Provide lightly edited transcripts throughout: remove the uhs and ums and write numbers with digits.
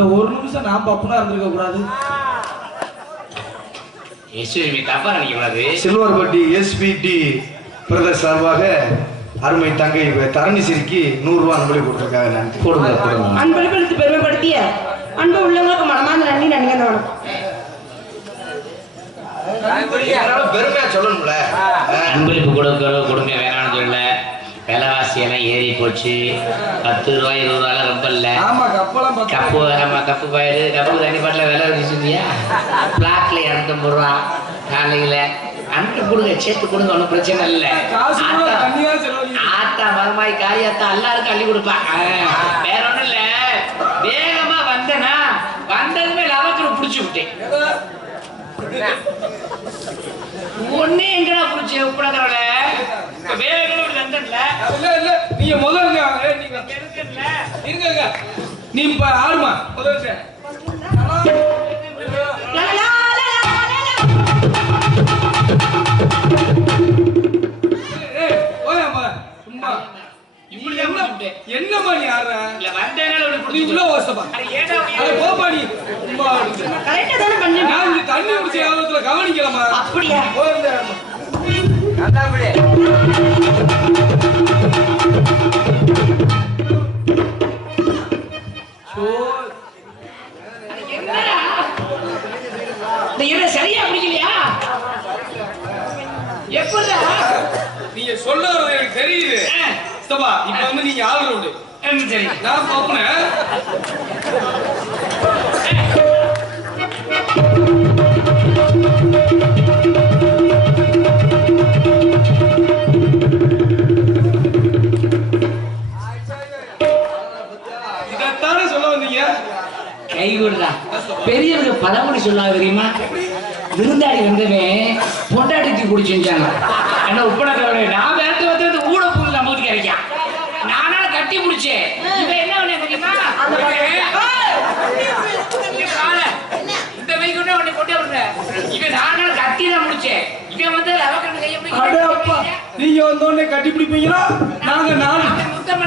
அந்த ஒரு நிமிஷம் நான் பப்புனா இருந்திருக்க கூடாது. எஸ்வி தப்பா நினைக்க கூடாது. சில்வர்பட்டி எஸ்பிடி பிரதர் சார்பாக அருமை தங்கை தரணி சிரிக்கு 100 ரூபாய் அன்பளி கொடுத்துருக்காங்க. நன்றி. கொடுங்க. அன்பளிப்பு பெருமைப்படுத்திய அன்பு உள்ளவங்களுக்கு மனமார்ந்த நன்றி. நன்றிங்க. பெருமையா சொல்லணும்ல. அன்பளிப்பு கொடுங்க வேணாம்னு சொல்லல. விலைவாசி எல்லாம் ஏறி போச்சு. 10 ரூபாய் 20 ரூபாய் ரொம்ப இல்ல. கப்பு பயிறு கப்பு தண்ணி பாட்டில் விலை வச்சுருந்தியா? பிளாக்ல 250 ரூபா காலையில அன்பு கொடுங்க, சேர்த்து கொடுங்க, ஒன்றும் பிரச்சனை இல்லை. ஆத்தா மரமாய் காரியாத்தா எல்லாருக்கும் அள்ளி கொடுப்பான். வேற ஒன்றும் இல்லை. வேகமா வந்தனா வந்ததுமே லவக்கரை பிடிச்சி விட்டேன். ஒன்னே எங்கடா புடிச்சு உப்படக்கறல வேகமா வந்தன்ல. இல்ல நீங்க முதல்ல நீங்க இருக்கல இருங்க. நீ இப்ப ஆடுமா முதல்ல. ஓயாமா சும்மா இப்படி என்னமா நீ ஆடுற? இல்ல வந்தேனால ஒரு நீ உள்ள ஓசமா. அட போப்பா நீ சும்மா கரெக்ட்டா தான பண்ணீங்க. நான் இந்த தண்ணி குடிச்ச ஆவத்துல கவனிக்கலாமா? அப்படியே போங்க. அதான் அப்படியே. என்ன சரியா பிடிக்கலையா? எப்படா நீங்க சொல்றது எனக்கு தெரியுது. சபா இப்ப வந்து நீங்க ஆள் உண்டு. சரி நான் பாப்பேன். இதத்தானே சொல்ல வந்தீங்க. கை கொடுறா. பெரியவங்க பழமொழி சொல்லாத தெரியுமா? விருந்தாடி வந்தவன் பொண்டாட்டி குடிச்சுட்டாங்க. என்ன உப்படக்கறவனே நான் வேட்டு வந்து ஊட புள்ள நமக்கு கிடைக்கும். நானால கட்டி முடிச்சேன். இவன் என்ன பண்ண தெரியுமா? இந்த வைக்குனே உன்னை கொண்டு வர்ற. இவன் நானால கட்டி தான் முடிச்சேன். இவன் வந்து லவக்கண்ண கைய பிடிக்க. அடப்பா நீங்க வந்தோனே கட்டி பிடிப்பீங்களா? நாங்க நாலு முத்தம்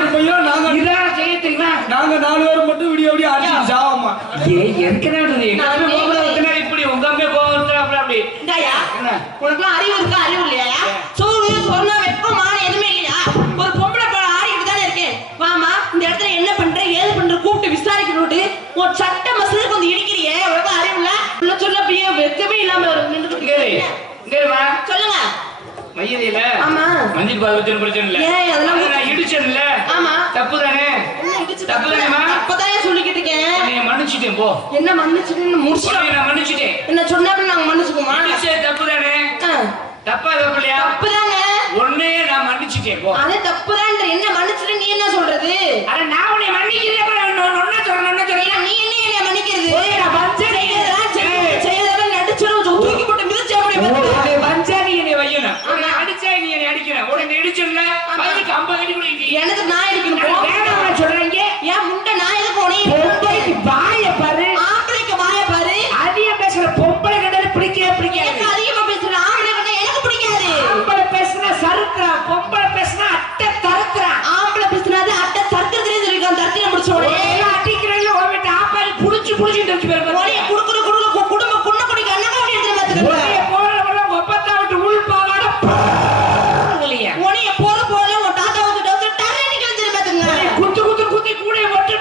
பிடிப்பீங்களா? நாங்க இதான செய்ய தெரியுமா? நாங்க 4 பேர் மட்டும் விடிய விடிய அடிச்சு சாவமா. ஏற்கனவே இப்படி உங்க அம்மே போகிறது அப்படி அப்படி. உனக்குலாம் அறிவு இருக்கா? அறிவு இல்லையா? சோறு சொன்னா வெப்பமான எதுவுமே இல்லையா? ஒரு பொம்பளை ஆடிக்கிட்டு தானே இருக்கேன். வாமா இந்த இடத்துல என்ன பண்ற ஏது பண்ற கூப்பிட்டு விசாரிக்கணுட்டு ஒரு சட்ட மசூல் கொஞ்சம் இடிக்கிறியே. உனக்கு அறிவு இல்ல? உள்ள சொல்ல அப்படியே வெக்கமே இல்லாம நின்று சொல்லுங்க. மையதில ஆமா மஞ்சில் பாவத்தின் பிரச்சனை இல்ல. ஏன் அதெல்லாம் நான் இடிச்சேன்ல. ஆமா தப்பு தானே? என்ன இடிச்சு தப்பு தானேமா? அப்பதான் சொல்லிக்கிட்டு இருக்கேன். நீ மன்னிச்சிட்டேன் போ. என்ன மன்னிச்சிட்டேன்னு முடிச்சிட்டேன். நான் மன்னிச்சிட்டேன். என்ன சொன்னாப்ப நாங்க மன்னிச்சுக்குமா? இடிச்சே தப்பு தானே? தப்பா தப்புலையா? தப்பு தாங்க. ஒண்ணே நான் மன்னிச்சிட்டேன் போ. அது தப்பு தான். என்ன மன்னிச்சிட்டு நீ என்ன சொல்றது? அட நான் உன்னை மன்னிக்கிறேன். அப்புறம் ஒண்ணே சொல்றேன். நீ என்ன மன்னிக்கிறது? செய்யறதெல்லாம் நடிச்சிரும் தூக்கி போட்டு மிதிச்சு அப்படி வஞ்சாரி என்னை வையணும். அடிச்சா நீ என்னை அடிக்கிறேன். உடனே இடிச்சுல அதுக்கு 50 அடி கூட இடி. எனக்கு நான் அடிக்கணும். வேணாம் சொல்றீங்க. ஏன் முண்டை நான் எதுக்கு போனேன்? பொம்பளைக்கு வாயை பாரு. ஆம்பளைக்கு வாயை பாரு. அதிக பேசுற பொம்பளை கண்டால பிடிக்கவே பிடிக்காது. எனக்கு அதிகமா பேசுற ஆம்பளை கண்டா எனக்கு பிடிக்காது. ஆம்பளை பேசுனா சறுக்குறா, பொம்பளை பேசுனா அட்டை தறுக்குறா. ஆம்பளை பேசுனாது அட்டை தறுக்கிறதுனே சொல்லிருக்கான். தறுத்தில முடிச்ச உடனே அடிக்கிறேன். ஓவிட்டு ஆப்பாரி புடிச்சு புடிச்சு தச்சு பேரு உடனே குடுக்குற குடும்ப குண்ண குடி கண்ணமா அப்படி எடுத்து உடனே போறவங்க ஒப்பத்தா விட்டு உள் பாவாட இல்லையா? உடனே போற போல உன் தாத்தா வந்து டாக்டர் டர்னி கிழிஞ்சு பாத்துங்க. குத்து குத்து குத்தி கூட ஒட்டு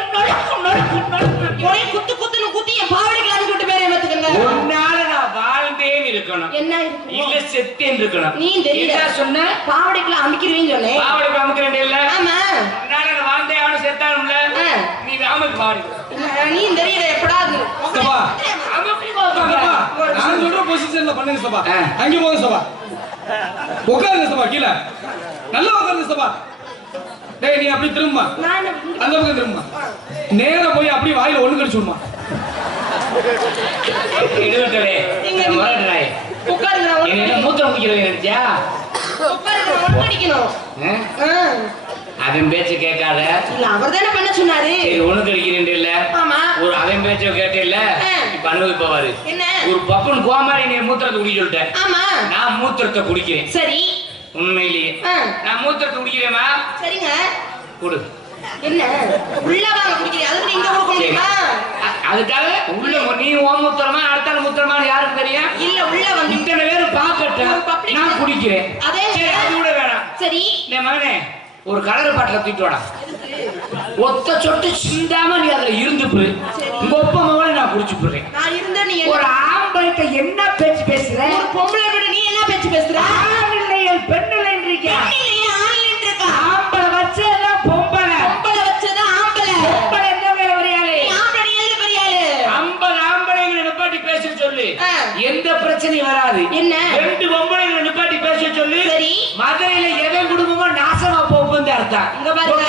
உடனே குத்துன்னு குத்தி என் பாவடைக்கு அனுப்பி விட்டு பேரே பாத்துக்கங்க. ஒன்னால நான் வாழ்ந்தேன் இருக்கணும். என்ன இருக்கு? இல்ல செத்தேன் இருக்கணும். நீ தெரியல சொன்ன பாவடைக்குள்ள அமுக்கிடுவீங்க சொன்னேன். பாவடைக்கு அமுக்கிறேன் இல்ல? ஆமா ஒன்னால நான் வாழ்ந்தேன் அவன செத்தானும்ல. நீ ராமக்கு பாரு. நீ தெரியல எப்படாது சபா அமுக்கு போங்க. நான் சொல்ற பொசிஷன்ல பண்ணுங்க சபா. அங்க போங்க சபா. உட்காருங்க சபா கீழ. நல்லா உட்காருங்க சபா. டேய் நீ அப்படி திரும்பமா. அந்த பக்கம் திரும்பமா. நேரா போய் அப்படியே வாயில ஒண்ணு கடிச்சுடுமா. எடுடலே. நீங்க வரடறாய். உட்காருங்க. என்ன மூத்திரம் குடிக்கிறீங்க நினைச்சியா? உட்காருங்க ஒண்ணு கடிக்கணும். அவன் பேச்ச கேட்காத. இல்ல அவர்தானே பண்ண சொன்னாரு. சரி ஒண்ணு கடிக்கிறேன் இல்ல? ஆமா. ஒரு அவன் பேச்ச கேட்டே இல்ல. இப்ப அனுபவிப்பவாரு. என்ன? ஒரு பப்பன் கோமாரி நீ மூத்திரத்தை குடி சொல்லிட்டேன். ஆமா. நான் மூத்திரத்தை குடிக்கிறேன். சரி. உண்மையிலேயே நான் மூத்திரத்தை குடிக்கிறேமா? சரிங்க. குடு. என்ன உள்ள வாங்க குடிக்கிறீங்க அதுக்கு நீங்க கொடுக்க முடியுமா அதுக்காக உள்ள நீ ஓமுத்திரமா அடுத்த முத்திரமா யாருக்கு தெரியும் இல்ல உள்ள வந்து இத்தனை பேரும் பாக்கட்ட நான் குடிக்கிறேன் அதே அது கூட வேணாம் சரி நீ மகனே ஒரு கலர் பாட்டில தூக்கிட்டு வாடா ஒத்த சொட்டு சிந்தாம நீ அதுல இருந்து போய் உங்க ஒப்ப மகளை நான் குடிச்சு போடுறேன் நான் இருந்த நீ ஒரு ஆம்பளைட்ட என்ன பேச்சு பேசுற ஒரு பொம்பளை விட நீ என்ன பேச்சு பேசுற ஆண் இல்லை பெண் இல்லைன்றீங்க ஆம்பளை வச்சதெல்லாம் பொம்பளை பொம்பளை வச்சதா ஆம்பளை பொம்பளை என்ன வேலை வரையாளே ஆம்பளை நீ எது பெரியாளே 50 ஆம்பளைங்களை நிப்பாட்டி பேச சொல்லு எந்த பிரச்சனையும் வராது என்ன 2 பொம்பளைங்களை நிப்பாட்டி பேச சொல்லு சரி மதுரையில எவன் குடும்பமா நாசமா போகுதுன்னு அர்த்தம் இங்க பாருங்க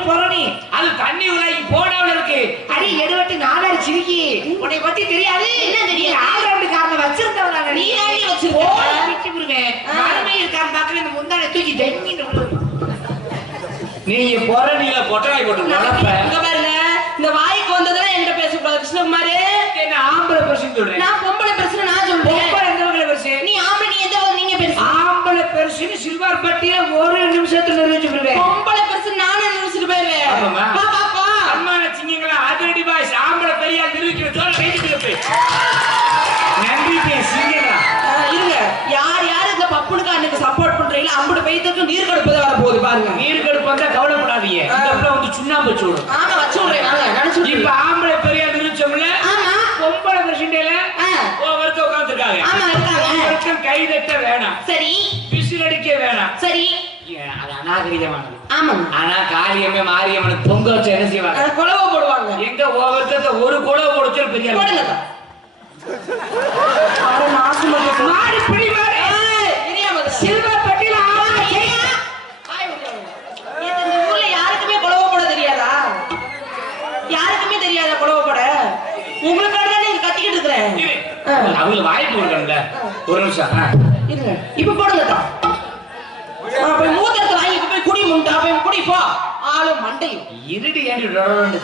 பொரணி அது தண்ணி உலாகி போடாம இருக்கு அடி எடுவட்டி நாலாறு சிரிக்கி உன்னை பத்தி தெரியாது என்ன தெரியாது ஆல்ரவுண்ட் காரணம் வச்சிருந்தவங்க நீ தானே வச்சிருக்க விட்டு விடுவேன் மறுமை இருக்கான்னு பாக்குற இந்த முந்தானை தூக்கி டெங்கின்னு நீங்க பொறணியில பொட்டராய் போட்டு இங்க பாருங்க இந்த வாய்க்கு வந்ததுல என்கிட்ட பேசக்கூடாது கிருஷ்ணகுமார் என்ன ஆம்பளை பெருசுன்னு சொல்றேன் நான் பொம்பளை பெருசு நான் சொல்றேன் பொம்பளை எந்த வகையில பெருசு நீ ஆம்பளை நீ எந்த வகை நீங்க பெருசு ஆம்பளை பெருசுன்னு சில்வர் பட்டிய ஒரு நிமிஷத்துல நிரூபிச்சு விடுவேன் பொம்பளை பெருசு நானே நினைச்சிட்டு போயிருவேன் ஆமாமா வா பாப்பா அம்மான சிங்கங்களா அதிரடி பாய்ஸ் ஆம்பளை பெரியா நிரூபிக்கிற சொல்ல கைட்டு போய் நன்றி சிங்கங்களா இருங்க யார் யார் இந்த பப்புனுக்கு அன்னைக்கு சப்போர்ட் பண்றீங்களோ அம்புடு பெய்தக்கு நீர் கடுப்பு வர போகுது பாருங்க நீர் கடுப்பு வந்தா கவலைப்படாதீங்க இந்த புள்ள வந்து சுண்ணாம்பு வச்சு விடும் ஆமா வச்சு விடுறேன் வாங்க நினைச்சு இப்ப ஆம்பளை பெரியா நிரூபிச்சோம்ல ஆமா பொம்பளை பிரசிடேல ஒவ்வொருத்த உட்கார்ந்துருக்காங்க ஆமா இருக்காங்க கை தட்ட வேணாம் சரி விசில் அடிக்க வேணாம் சரி அது அநாகரிகமானது ஆமா ஆனா காளியம்மே மாரியம்மனுக்கு பொங்க வச்சு என்ன செய்வாங்க குழவை போடுவாங்க எங்க ஒவ்வொருத்த ஒரு குழவை போடுச்சு பெரிய போடுங்க அட நாசு மாடி பிடி மாடி சில்வர் பட்டில இந்த ஊர்ல யாருக்குமே குழவை போட தெரியாதா யாருக்குமே தெரியாதா குழவை போட உங்களுக்காக தானே கத்திக்கிட்டு இருக்கிறேன் அவங்களுக்கு வாய்ப்பு கொடுக்கணும்ல ஒரு நிமிஷம் இருங்க இப்ப போடுங்க தான் போய் மூத்தத்தை வாங்கி போய் குடி முண்டா போய் குடி போ ஆளும் மண்டையும் இருடி ஏண்டி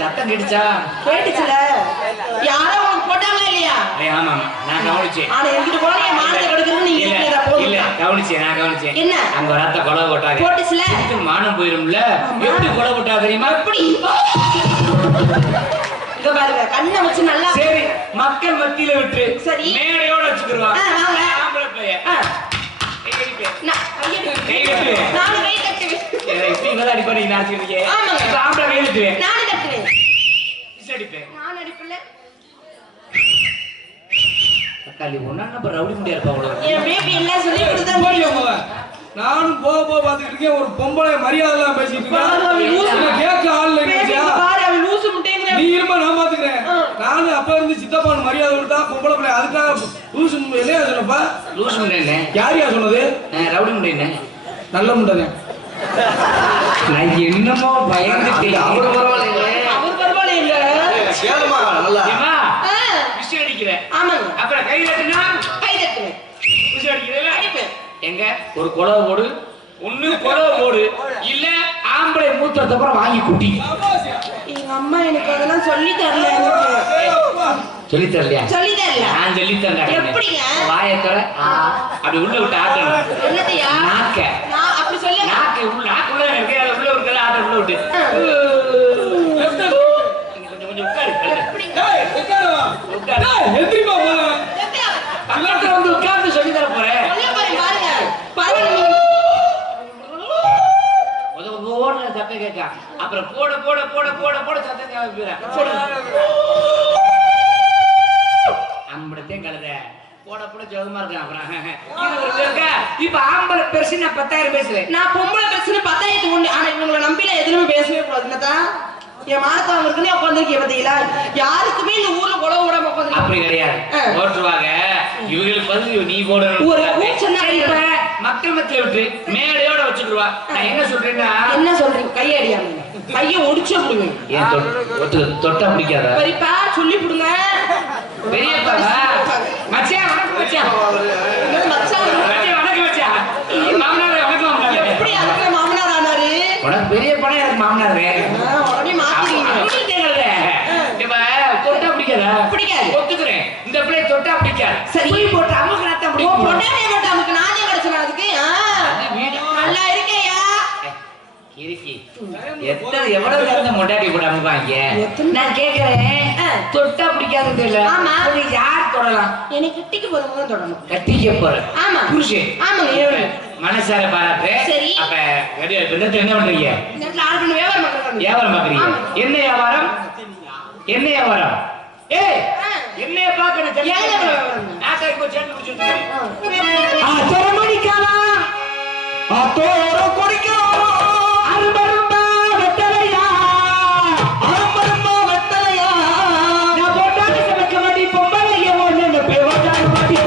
சத்தம் கேட்டுச்சா கேட்டுச்சுல யாரோ உங்களுக்கு போட்டாங்களா இல்லையா ஆமா நான் கவனிச்சேன் ஆனா என்கிட்ட போல என் மானத்தை கெடுக்கணும்னு நீங்க இல்ல கவனிச்சேன் நான் கவனிச்சேன் என்ன அங்க ஒரு அத்தை கொலை போட்டாங்க போட்டுச்சுல மானம் போயிரும்ல எப்படி கொலை போட்டா தெரியுமா எப்படி இங்க பாருங்க கண்ணை வச்சு நல்லா சரி மக்கள் மத்தியில விட்டு சரி மேடையோட வச்சுக்கிடுவாங்க வாங்க ஆம்பளை பையன் நானும் கை தட்டுவேன் இப்படி இவதான் அடிப்படை நாச்சுக்கிறீங்க ஆமாங்க ஆம்பளை கை தட்டுவேன் நானும் தட்டுவேன் அடிப்பேன் நான் அடிப்பல தக்காளி ஒன்னா நம்ம ரவுடி முடியா இருப்பா அவ்வளவு என் பேபி எல்லாம் சொல்லி கொடுத்தா நானும் போக பாத்துக்கிட்டு இருக்கேன் ஒரு பொம்பளை மரியாதை எல்லாம் பேசிட்டு இருக்கேன் கேட்க ஆள் நீ இருமா நான் பாத்துக்கிறேன் நானும் அப்ப இருந்து சித்தப்பான் மரியாதை கொடுத்தா பொம்பளை பிள்ளை அதுக்காக லூசு இல்லையா சொன்னப்பா லூசு முண்டை யாரையா சொன்னது ரவுடி முண்டை நல்ல முண்டை நான் என்னமோ பயந்துட்டேன் அவர் பரவாயில்ல அவர் பரவாயில்ல சேலமா நல்லா விசில் அடிக்கிறேன் ஆமாங்க அப்புறம் கை தட்டுனா கை தட்டுவேன் விசில் அடிக்கிறேன் அடிப்பேன் எங்க ஒரு குழவை போடு ஒண்ணு குழவை போடு இல்ல ஆம்பளை மூத்தத்தை அப்புறம் வாங்கி குட்டி எங்க அம்மா எனக்கு அதெல்லாம் சொல்லி தரல சொல்லி தரலையா சொல்லி தரல நான் சொல்லி தரேன் எப்படிங்க வாயத்தோட அப்படி உள்ள விட்டு ஆட்டணும் என்னத்தையா நாக்க நான் அப்படி சொல்லி நாக்கு உள்ள நாக்குள்ள இருக்கு அது உள்ள இருக்கல ஆட்ட உள்ள விட்டு கொஞ்சம் கொஞ்சம் உட்காரு உட்காரு எந்திரிமா போல பக்கத்துல வந்து உட்கார்ந்து சொல்லி தர போறேன் பாருங்க பரவாயில்ல ஓடுற சத்தம் கேட்க அப்புறம் போட போட போட போட போட சத்தம் கேட்க அம்படத்தையும் கழுத போட போட ஜோகமா இருக்கு அப்புறம் இப்ப ஆம்பளை பெருசு நான் 10,000 பேசுறேன் நான் பொம்பளை பேசுன 10,000 உண்டு ஆனா இவங்களை நம்பில எதுவுமே பேசவே கூடாதுன்னா என் மானத்தை அவங்களுக்குன்னே உட்காந்துருக்கேன் பாத்தீங்களா யாருக்குமே இந்த ஊர்ல குழவு விடாம உட்காந்து அப்படி கிடையாது போட்டுருவாங்க இவங்களுக்கு வந்து நீ போடணும் ஒரு கூச்சம் மக்கள் மத்தியில விட்டு மேடையோட வச்சுக்கிடுவா நான் என்ன சொல்றேன்னா என்ன சொல்றீங்க கையடியாம கைய ஒடிச்சு விடுங்க ஏன் தொட்டா பிடிக்காத பெரியப்பா சொல்லி விடுங்க பெரியப்பா மச்சான் வணக்கம் மச்சான் மச்சான் வணக்கம் மச்சான் மாமனாரே வணக்கம் எப்படி அதுக்கு மாமனார் ஆனாரு உனக்கு பெரிய பணம் எனக்கு மாமனாரே உடனே மாத்திட்டீங்க தொட்டா பிடிக்காத பிடிக்காது ஒத்துக்கிறேன் இந்த பிள்ளை தொட்டா பிடிக்காது சரி போட்டு அமுக்கு ரத்தம் பிடிக்கும் பொண்ணே மட்டும் நமக்கு நானே கிடைச்சேன் அதுக்கு நல்லா இருக்கேயா இருக்கி எத்தனை எவ்வளவு நேரம் மொட்டாட்டி போடாம வாங்க நான் கேக்குறேன் தொட்டா பிடிக்காதது இல்ல ஆமா யார் தொடலாம் எனக்கு கட்டிக்கு போறவங்க தொடணும் கட்டிக்க போற ஆமா புருஷன் ஆமா மனசார பாராட்டு சரி அப்ப என்ன பண்றீங்க நேரத்துல ஆள் பண்ணி வியாபாரம் பண்றாங்க வியாபாரம் பாக்குறீங்க என்ன வியாபாரம் என்ன வியாபாரம் ஏய் என்னைய பாக்கணும் நாக்கை போய் சேர்ந்து குடிச்சிட்டு ஆத்தரமணிக்காரா ஆத்தோர குடிக்காரா அரும்பரும்பா வெட்டலையா அரும்பரும்பா வெட்டலையா நான் போட்டாக்க சமைக்க மாட்டி பொம்பளைய ஒண்ணு பேவாட்டாரு மாட்டி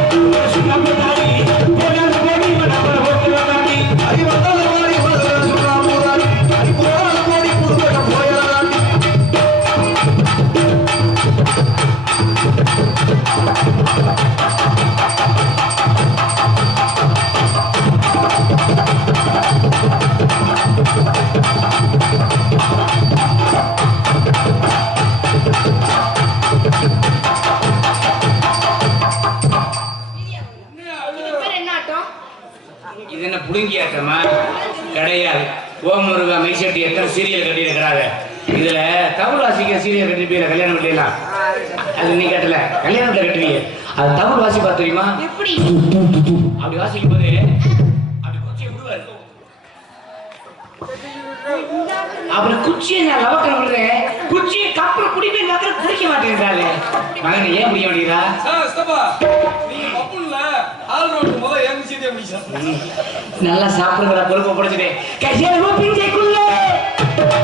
சுண்ணாம்புதாரி போனாரு போடி மனப்பட ஓட்டுவாடி அடி வந்தால மாடி வந்தால சுண்ணாம்புதாரி அடி போனால போடி புதுக்கட போயாடி இது என்ன புடுங்கி ஆட்டமா கிடையாது ஓமுருகா மைசெட்டி எத்தனை சீரியல் கட்டி இருக்கிறாங்க இதுல தமிழ் வாசிக்க சீரியல் கட்டிருப்பீங்க கல்யாணம் கட்டலாம் அது நீ கட்டல கல்யாணத்துல கட்டுவீங்க அது தமிழ் வாசி பார்த்து தெரியுமா எப்படி அப்படி வாசிக்கும் போது அப்படி குச்சியை விடுவாரு அப்புறம் குச்சியை நான் லவக்கரம் விடுறேன் குச்சியை கப்புற குடிப்பேன் பார்க்கற குடிக்க மாட்டேங்கிறாளே மகன் ஏன் குடிக்க மாட்டேங்கிறா நல்லா சாப்பிடுற பொறுப்பை படிச்சுட்டேன் கையளவு பிஞ்சைக்குள்ள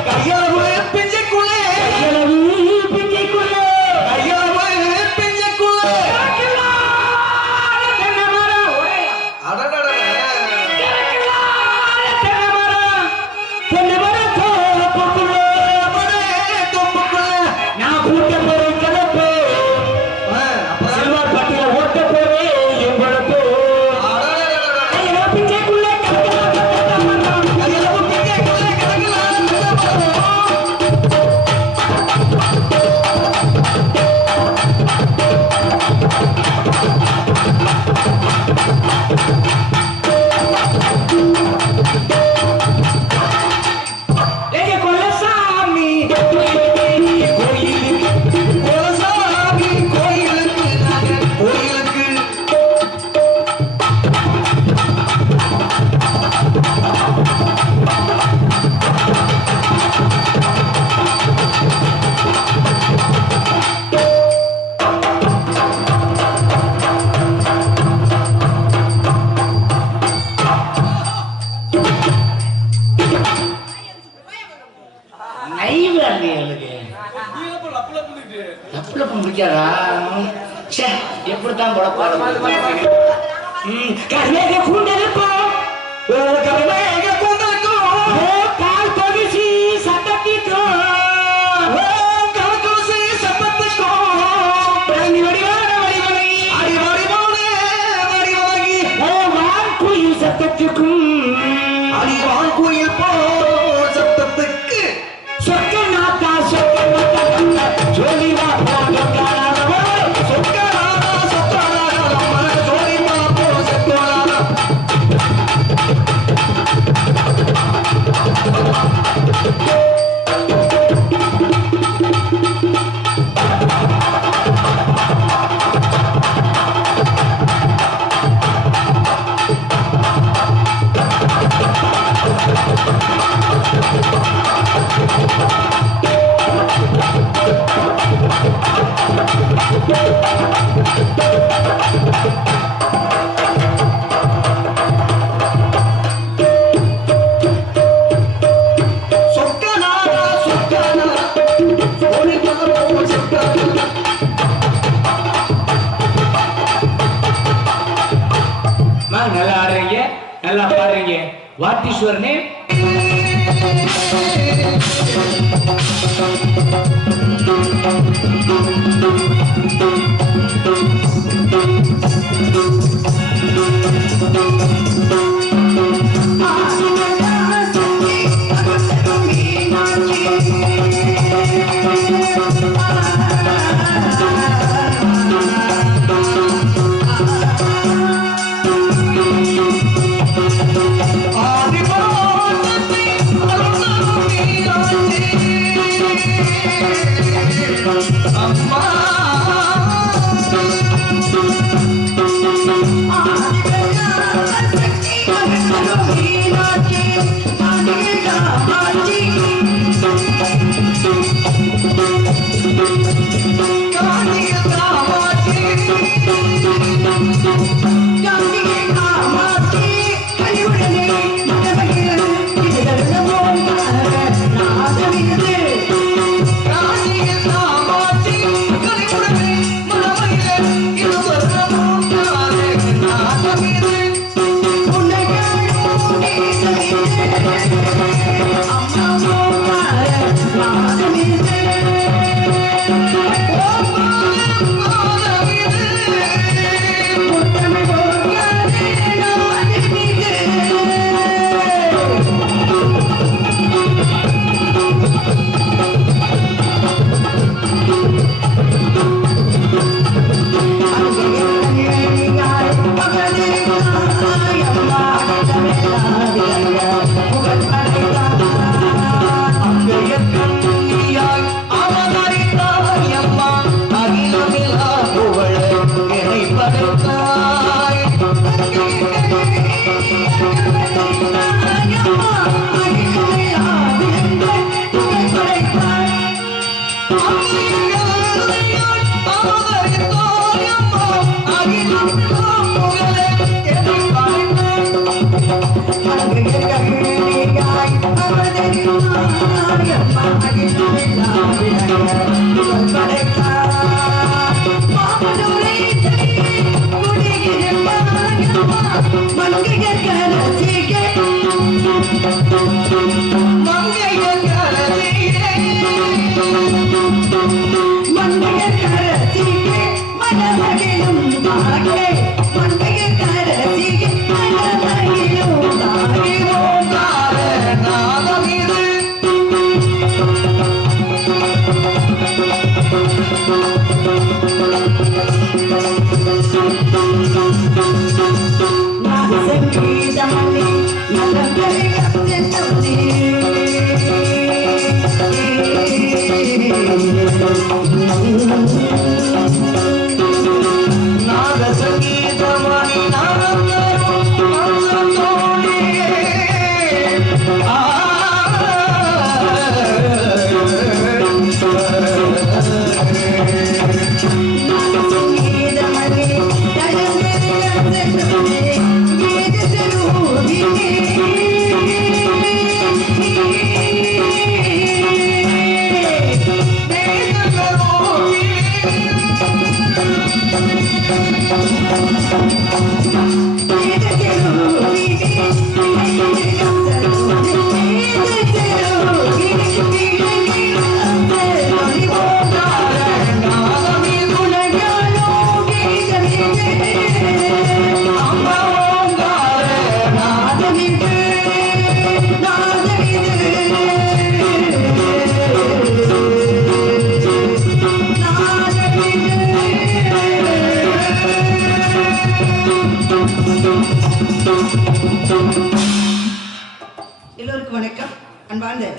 கையளவு பிஞ்சைக்குள்ள கையளவு பிஞ்சைக்குள்ள கையளவு பிஞ்சைக்குள்ள நான் கூட்ட போறேன் கிளப்பு செல்வார் பட்டியல ஓட்ட போறேன் என் பழப்பு எப்படித்தான் கால் பகிசி சட்டத்திற்கும் சத்தத்துக்கும் அடிவான் குயில் போ சத்தத்துக்கு சொக்க நாத்தா சொல்லி வா நல்லா ஆடுறீங்க நல்லா பாடுறீங்க வாட் இஸ் யுவர் நேம் ஆதி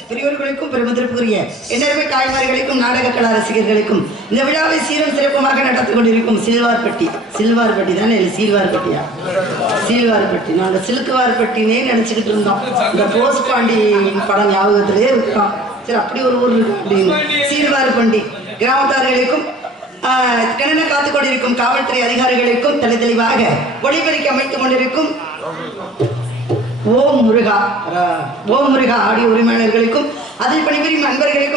பெரியவர்களுக்கும் பெருமதிப்புக்குரிய என்னருமே தாய்மார்களுக்கும் நாடக கலா ரசிகர்களுக்கும் இந்த விழாவை சீரும் சிறப்புமாக நடத்தி கொண்டிருக்கும் சில்வார்பட்டி தானே இல்லை சீல்வார்பட்டியா சீல்வார்பட்டி நாங்கள் சிலுக்குவார்பட்டினே நினைச்சுக்கிட்டு இருந்தோம். இந்த போஸ் பாண்டி படம் ஞாபகத்திலே இருக்கிறோம். சரி அப்படி ஒரு ஊர் இருக்கு அப்படின்னு சீல்வார்பட்டி கிராமத்தார்களுக்கும் கிணறு காத்துக் கொண்டிருக்கும் காவல்துறை அதிகாரிகளுக்கும் தெளிவாக ஒளிபெருக்கி அமைத்துக் கொண்டிருக்கும் ஓம் முருகா ஆடியோ உரிமையாளர்களுக்கும் அதில் பணிபுரியும்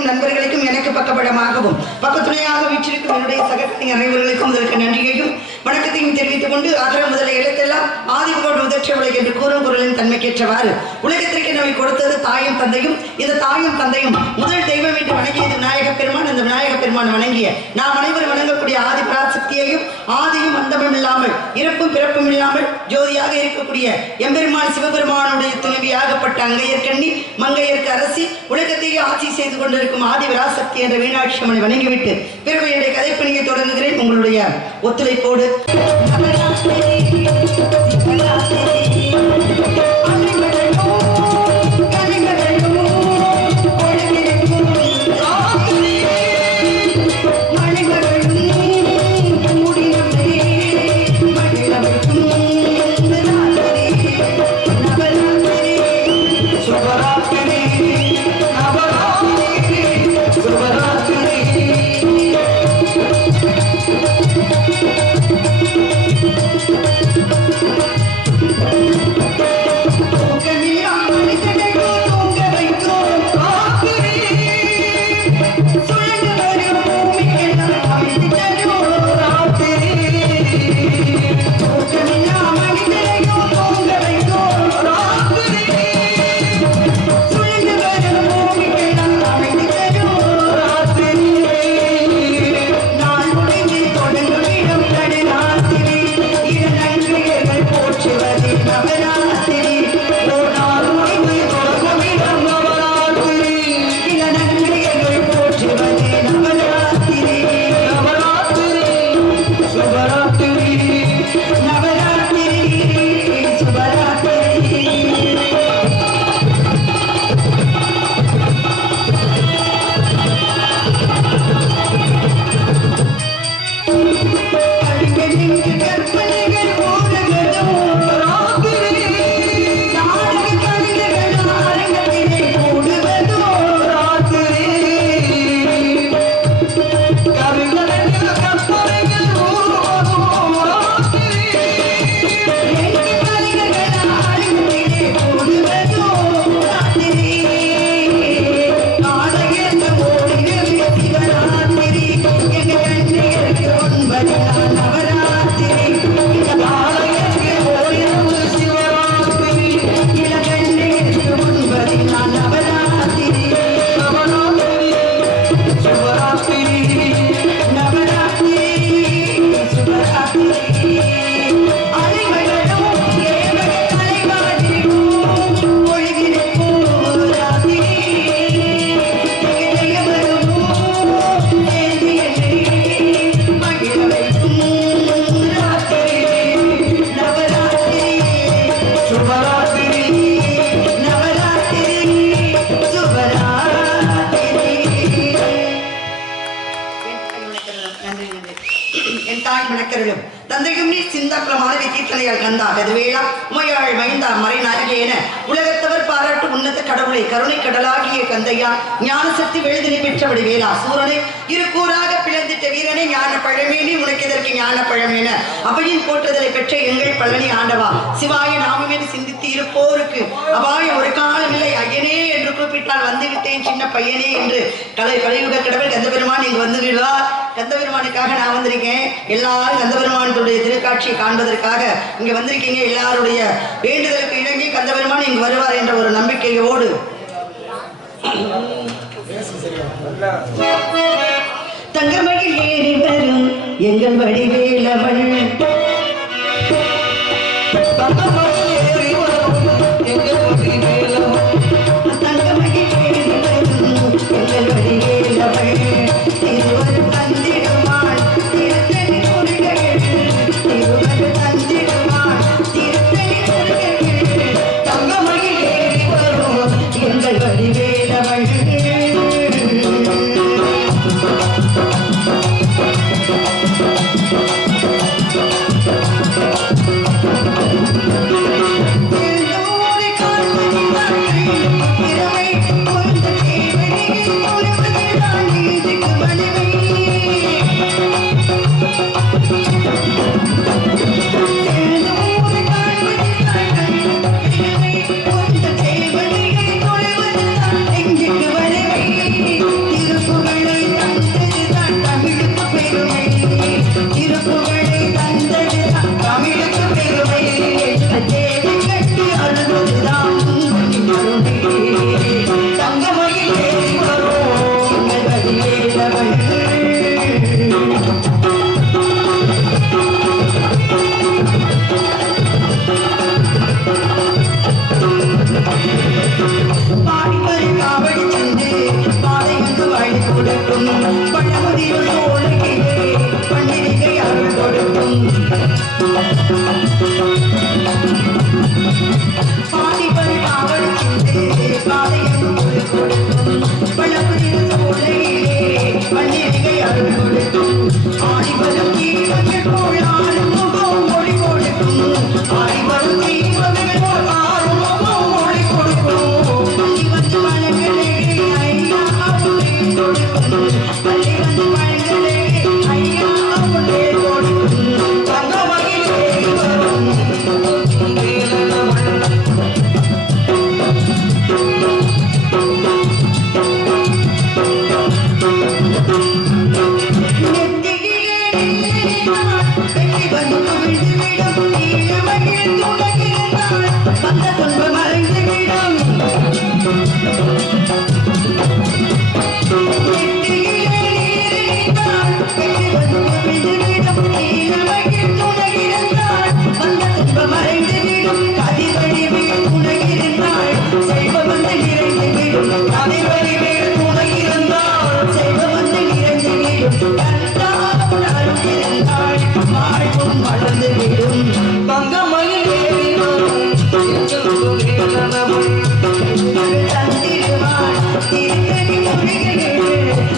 நண்பர்களுக்கும் எனக்கு பக்கப்படமாகவும் பக்கத்துணையாக வீற்றிருக்கும் என்னுடைய சகக்கணிஞர் அனைவர்களுக்கும் இதற்கு நன்றியையும் வணக்கத்தையும் தெரிவித்துக் கொண்டு அகர முதல எழுத்தெல்லாம் ஆதிபோடு முதற்ற உலக என்று கூறும் குரலின் தன்மைக்கேற்றவாறு உலகத்திற்கு நம்மை கொடுத்தது தாயும் தந்தையும். இந்த தாயும் தந்தையும் முதல் தெய்வம் என்று வணங்கியது விநாயகப் பெருமான். அந்த விநாயகப் பெருமான் வணங்கிய நாம் அனைவரும் வணங்கக்கூடிய ஆதி பராசக்தியையும் ஆதியும் அந்தமும் இல்லாமல் இறப்பும் பிறப்பும் இல்லாமல் ஜோதியாக இருக்கக்கூடிய எம்பெருமான் சிவபெருமானுடைய துணைவியாகப்பட்ட அங்கையர்கண்ணி மங்கையர்க்கு அரசி உலகத்தையே ஆட்சி செய்து கொண்டிருக்கும் ஆதி பராசக்தி என்ற மீனாட்சி அம்மனை வணங்கிவிட்டு பிறகு என்னுடைய கதைப்பணியை தொடங்குகிறேன் உங்களுடைய ஒத்துழைப்போடு. அருளும் தந்தையும் நீ சிந்தாக்குளமான வித்தீர்த்தனையால் கந்தா கதிர்வேளா உமையாள் மைந்தா மறைநாயகி என உலகத்தவர் பாராட்டு உன்னத கடவுளை கருணை கடலாகிய கந்தையா ஞான சக்தி வெழுதினை பெற்றபடி வேளா சூரனை இருக்கூறாக பிளந்திட்ட வீரனை ஞான பழமேனி உனக்கு எதற்கு ஞான பழமேன அவையின் போற்றுதலை பெற்ற எங்கள் பழனி ஆண்டவா சிவாய நாமமேனு சிந்தித்து இருப்போருக்கு அபாய ஒரு காலமில்லை ஐயனே என்று கூப்பிட்டால் வந்துவிட்டேன் சின்ன பையனே என்று கலியுக கடவுள் கந்தபெருமான் இங்கு வந்து விடுவார். கந்தபெருமானுக்காக நான் வந்திருக்கேன். எல்லாரும் கந்தபெருமானுடைய திருக்காட்சியை காண்பதற்காக இங்க வந்திருக்கீங்க. எல்லாருடைய வேண்டுதலுக்கு இணங்கி கந்தபெருமான் இங்கு வருவார் என்ற ஒரு நம்பிக்கையோடு தங்கமயில் ஏறி வரும் எங்கள் வடிவேலவள்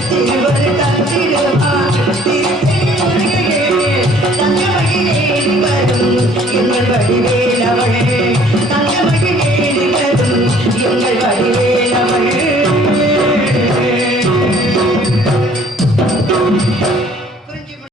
திருவரு தந்திடுவான்